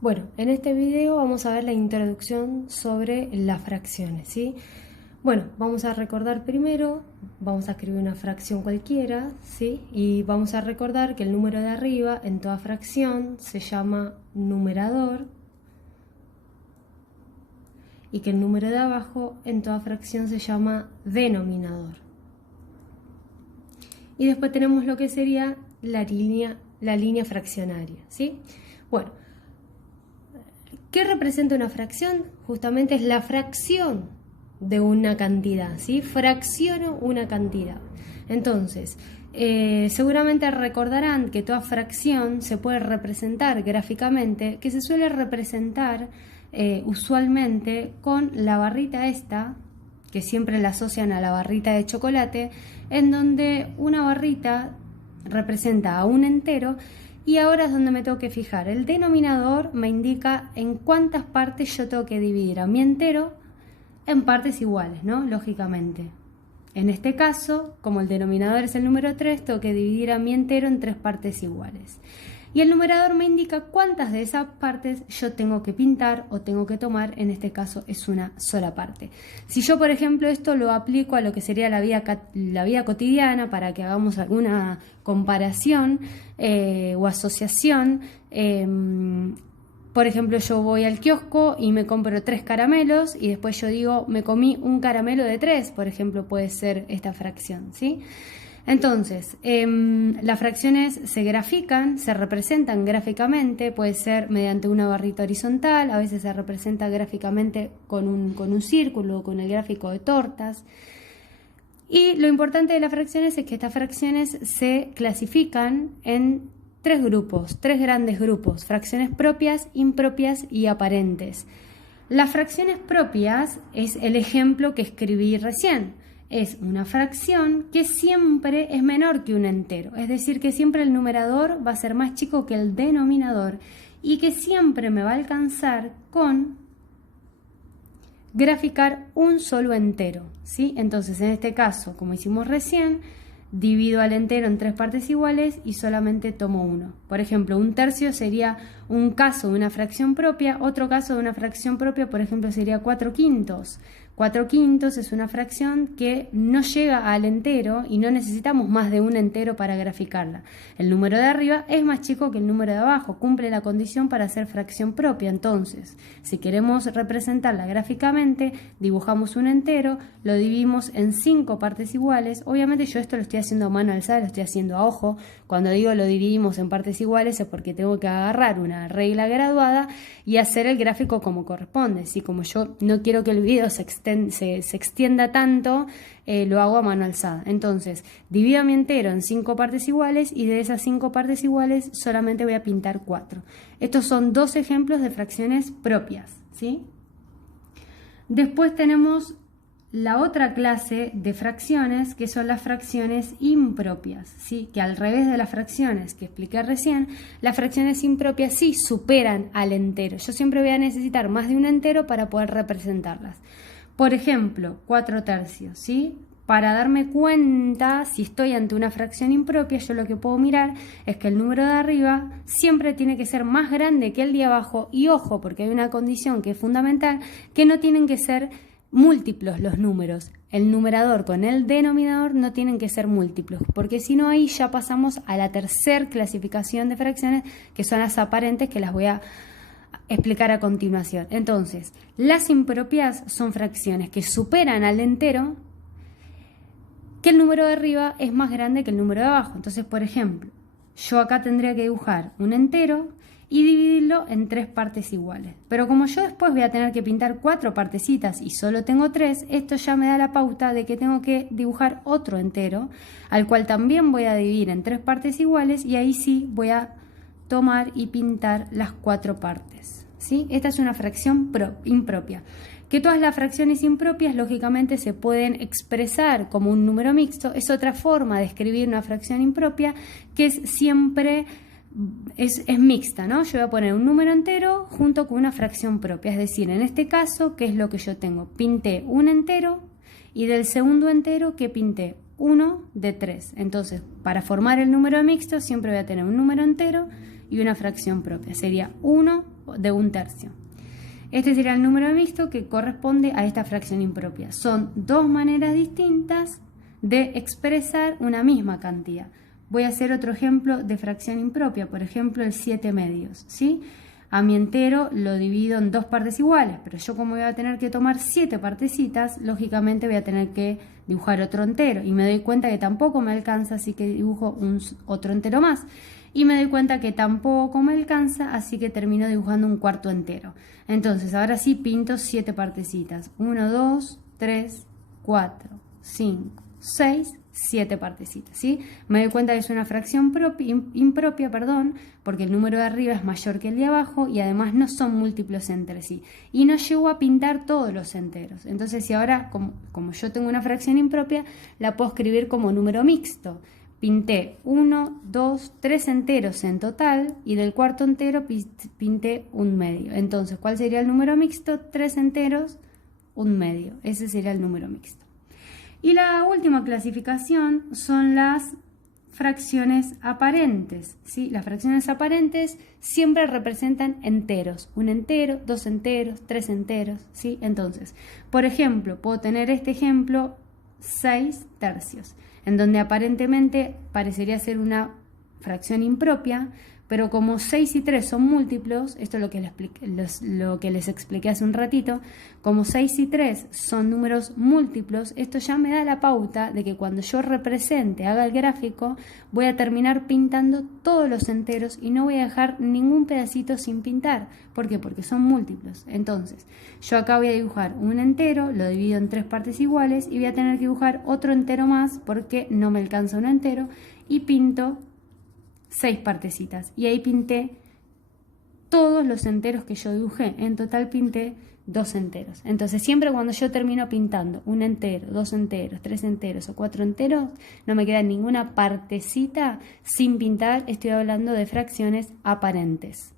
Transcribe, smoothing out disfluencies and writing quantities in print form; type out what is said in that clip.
Bueno, en este video vamos a ver la introducción sobre las fracciones, ¿sí? Bueno, vamos a recordar primero, vamos a escribir una fracción cualquiera, ¿sí? Y vamos a recordar que el número de arriba en toda fracción se llama numerador y que el número de abajo en toda fracción se llama denominador. Y después tenemos lo que sería la línea fraccionaria, ¿sí? Bueno, ¿qué representa una fracción? Justamente es la fracción de una cantidad, ¿sí? Fracciono una cantidad. Entonces, seguramente recordarán que toda fracción se puede representar gráficamente, que se suele representar usualmente con la barrita esta, que siempre la asocian a la barrita de chocolate, en donde una barrita representa a un entero. Y ahora es donde me tengo que fijar. El denominador me indica en cuántas partes yo tengo que dividir a mi entero en partes iguales, ¿no? Lógicamente. En este caso, como el denominador es el número 3, tengo que dividir a mi entero en 3 partes iguales. Y el numerador me indica cuántas de esas partes yo tengo que pintar o tengo que tomar, en este caso es una sola parte. Si yo, por ejemplo, esto lo aplico a lo que sería la vida cotidiana para que hagamos alguna comparación o asociación, por ejemplo, yo voy al kiosco y me compro 3 caramelos y después yo digo, me comí un caramelo de 3, por ejemplo, puede ser esta fracción, ¿sí? Entonces, las fracciones se grafican, se representan gráficamente, puede ser mediante una barrita horizontal, a veces se representa gráficamente con un círculo, con el gráfico de tortas. Y lo importante de las fracciones es que estas fracciones se clasifican en 3 grupos, 3 grandes grupos: fracciones propias, impropias y aparentes. Las fracciones propias es el ejemplo que escribí recién. Es una fracción que siempre es menor que un entero, es decir, que siempre el numerador va a ser más chico que el denominador y que siempre me va a alcanzar con graficar un solo entero, ¿sí? Entonces, en este caso, como hicimos recién, divido al entero en 3 partes iguales y solamente tomo uno. Por ejemplo, un tercio sería un caso de una fracción propia, otro caso de una fracción propia, por ejemplo, sería 4 quintos. 4 quintos es una fracción que no llega al entero y no necesitamos más de un entero para graficarla. El número de arriba es más chico que el número de abajo, cumple la condición para ser fracción propia. Entonces, si queremos representarla gráficamente, dibujamos un entero, lo dividimos en 5 partes iguales. Obviamente yo esto lo estoy haciendo a mano alzada, lo estoy haciendo a ojo. Cuando digo lo dividimos en partes iguales es porque tengo que agarrar una regla graduada y hacer el gráfico como corresponde. ¿Sí? Como yo no quiero que el video se extienda tanto, lo hago a mano alzada. Entonces, divido mi entero en 5 partes iguales y de esas 5 partes iguales solamente voy a pintar 4. Estos son 2 ejemplos de fracciones propias, ¿sí? Después tenemos la otra clase de fracciones, que son las fracciones impropias, ¿sí? Que al revés de las fracciones que expliqué recién, las fracciones impropias sí superan al entero. Yo siempre voy a necesitar más de un entero para poder representarlas. Por ejemplo, 4 tercios, ¿sí? Para darme cuenta si estoy ante una fracción impropia, yo lo que puedo mirar es que el número de arriba siempre tiene que ser más grande que el de abajo. Y ojo, porque hay una condición que es fundamental, que no tienen que ser múltiplos los números. El numerador con el denominador no tienen que ser múltiplos, porque si no ahí ya pasamos a la tercera clasificación de fracciones, que son las aparentes, que las voy a explicar a continuación. Entonces, las impropias son fracciones que superan al entero, que el número de arriba es más grande que el número de abajo. Entonces, por ejemplo, yo acá tendría que dibujar un entero y dividirlo en 3 partes iguales. Pero como yo después voy a tener que pintar 4 partecitas y solo tengo 3, esto ya me da la pauta de que tengo que dibujar otro entero, al cual también voy a dividir en 3 partes iguales y ahí sí voy a tomar y pintar las 4 partes, ¿sí? Esta es una fracción impropia. Que todas las fracciones impropias lógicamente se pueden expresar como un número mixto. Es otra forma de escribir una fracción impropia, que es siempre es mixta, ¿no? Yo voy a poner un número entero junto con una fracción propia. Es decir, en este caso, ¿qué es lo que yo tengo? Pinté un entero y del segundo entero que pinté 1 de 3. Entonces, para formar el número mixto siempre voy a tener un número entero y una fracción propia. Sería 1 de 1/3. Este sería el número mixto que corresponde a esta fracción impropia. Son dos maneras distintas de expresar una misma cantidad. Voy a hacer otro ejemplo de fracción impropia, por ejemplo el 7/2, ¿sí? A mi entero lo divido en dos partes iguales, pero yo como voy a tener que tomar 7 partecitas, lógicamente voy a tener que dibujar otro entero y me doy cuenta que tampoco me alcanza, así que dibujo otro entero más. Y me doy cuenta que tampoco me alcanza, así que termino dibujando un cuarto entero. Entonces, ahora sí pinto 7 partecitas. 1, 2, 3, 4, 5, 6, 7 partecitas, ¿sí? Me doy cuenta que es una fracción impropia, porque el número de arriba es mayor que el de abajo y además no son múltiplos entre sí. Y no llego a pintar todos los enteros. Entonces, si ahora, como yo tengo una fracción impropia, la puedo escribir como número mixto. Pinté 1, 2, 3 enteros en total y del cuarto entero pinté 1/2. Entonces, ¿cuál sería el número mixto? 3 enteros, 1/2. Ese sería el número mixto. Y la última clasificación son las fracciones aparentes, ¿sí? Las fracciones aparentes siempre representan enteros. Un entero, 2 enteros, 3 enteros, ¿sí? Entonces, por ejemplo, puedo tener este ejemplo 6/3, en donde aparentemente parecería ser una fracción impropia, pero como 6 y 3 son múltiplos, esto es lo que les expliqué hace un ratito, como 6 y 3 son números múltiplos, esto ya me da la pauta de que cuando yo represente, haga el gráfico, voy a terminar pintando todos los enteros y no voy a dejar ningún pedacito sin pintar. ¿Por qué? Porque son múltiplos. Entonces, yo acá voy a dibujar un entero, lo divido en 3 partes iguales y voy a tener que dibujar otro entero más porque no me alcanza un entero y pinto 6 partecitas y ahí pinté todos los enteros que yo dibujé. En total pinté 2 enteros. Entonces siempre cuando yo termino pintando un entero, 2 enteros, 3 enteros o 4 enteros, no me queda ninguna partecita sin pintar. Estoy hablando de fracciones aparentes.